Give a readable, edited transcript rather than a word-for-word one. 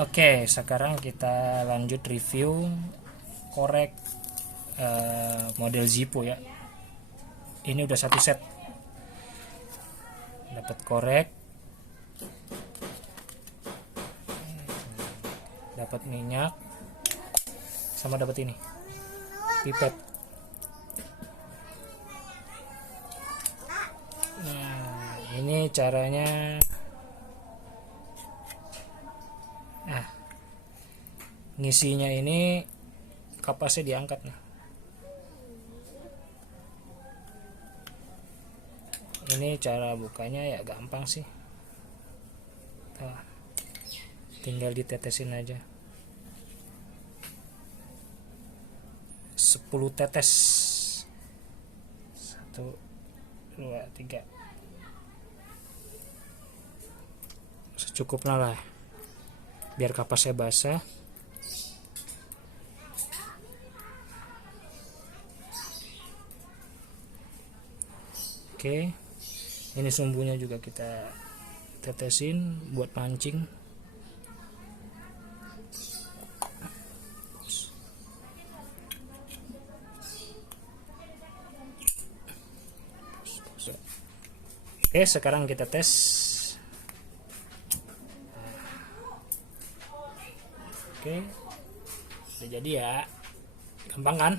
Oke, sekarang kita lanjut review korek model Zippo ya. Ini udah satu set. Dapat korek, dapat minyak, sama dapat ini pipet. Nah, ini caranya. Nah, ngisinya ini kapasnya diangkat nih. Ini cara bukanya ya gampang sih. Nah, tinggal ditetesin aja. 10 tetes. 1 2 3. Secukupnya lah. Biar kapasnya basah. Oke. Ini sumbunya juga kita tetesin buat mancing. Oke, sekarang kita tes. Oke, udah jadi ya, gampang kan?